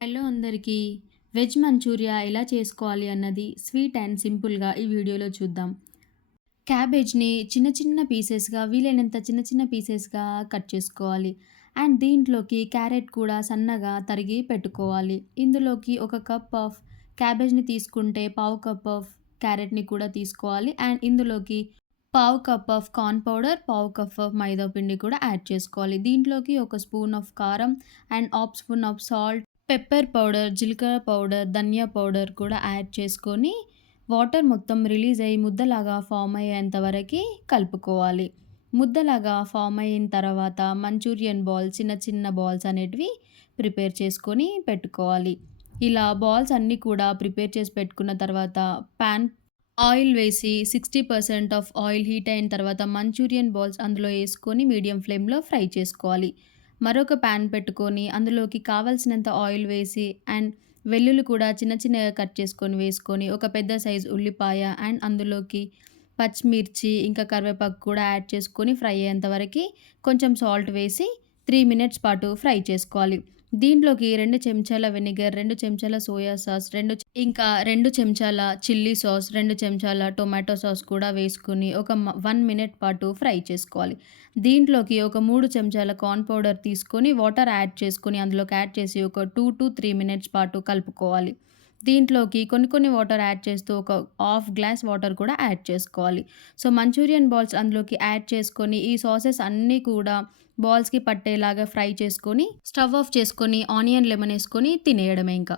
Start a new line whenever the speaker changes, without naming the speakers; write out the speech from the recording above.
Hello అందరికీ. Veg Manchuria ఎలా చేసుకోవాలి అన్నది స్వీట్ అండ్ సింపుల్గా ఈ వీడియోలో చూద్దాం. క్యాబేజ్ని చిన్న చిన్న పీసెస్గా వీలైనంత చిన్న చిన్న పీసెస్గా కట్ చేసుకోవాలి. అండ్ దీంట్లోకి క్యారెట్ కూడా సన్నగా తరిగి పెట్టుకోవాలి. ఇందులోకి ఒక కప్ ఆఫ్ క్యాబేజ్ని తీసుకుంటే పావు కప్ ఆఫ్ క్యారెట్ని కూడా తీసుకోవాలి. అండ్ ఇందులోకి పావు కప్ ఆఫ్ కార్న్ పౌడర్ పావు కప్ ఆఫ్ మైదా పిండి కూడా యాడ్ చేసుకోవాలి. దీంట్లోకి ఒక స్పూన్ ఆఫ్ కారం and half spoon of salt pepper powder జీలకర్ర పౌడర్ ధనియా పౌడర్ కూడా యాడ్ చేసుకొని వాటర్ మొత్తం రిలీజ్ అయ్యి ముద్దలాగా ఫామ్ అయ్యేంత వరకు కలుపుకోవాలి. ముద్దలాగా ఫామ్ అయిన తర్వాత మంచూరియన్ బాల్స్ చిన్న చిన్న బాల్స్ అనేటివి ప్రిపేర్ చేసుకొని పెట్టుకోవాలి. ఇలా బాల్స్ అన్నీ కూడా ప్రిపేర్ చేసి పెట్టుకున్న తర్వాత ప్యాన్ ఆయిల్ వేసి sixty percent of oil heat అయిన తర్వాత మంచూరియన్ బాల్స్ అందులో వేసుకొని మీడియం ఫ్లేమ్లో ఫ్రై చేసుకోవాలి. మరొక ప్యాన్ పెట్టుకొని అందులోకి కావలసినంత ఆయిల్ వేసి అండ్ వెల్లుల్లి కూడా చిన్న చిన్నగా కట్ చేసుకొని వేసుకొని ఒక పెద్ద సైజు ఉల్లిపాయ అండ్ అందులోకి పచ్చిమిర్చి ఇంకా కరివేపాకు కూడా యాడ్ చేసుకొని ఫ్రై అయ్యేంత వరకు కొంచెం సాల్ట్ వేసి త్రీ మినిట్స్ పాటు ఫ్రై చేసుకోవాలి. దీంట్లోకి రెండు చెంచాల వెనిగర్ రెండు చెంచాల సోయా సాస్ రెండు ఇంకా రెండు చెంచాల చిల్లీ సాస్ రెండు చెంచాల టొమాటో సాస్ కూడా వేసుకుని ఒక వన్ మినిట్ పాటు ఫ్రై చేసుకోవాలి. దీంట్లోకి ఒక మూడు చెంచాల కార్న్ పౌడర్ తీసుకొని వాటర్ యాడ్ చేసుకొని అందులోకి యాడ్ చేసి ఒక టూ టు త్రీ మినిట్స్ పాటు కలుపుకోవాలి. దీంట్లోకి కొన్ని కొన్ని వాటర్ యాడ్ చేస్తూ ఒక హాఫ్ గ్లాస్ వాటర్ కూడా యాడ్ చేసుకోవాలి. సో మంచూరియన్ బాల్స్ అందులోకి యాడ్ చేసుకొని ఈ సాసెస్ అన్నీ కూడా బాల్స్కి పట్టేలాగా ఫ్రై చేసుకొని స్టవ్ ఆఫ్ చేసుకొని ఆనియన్ లెమన్ వేసుకొని తినేయడమే ఇంకా.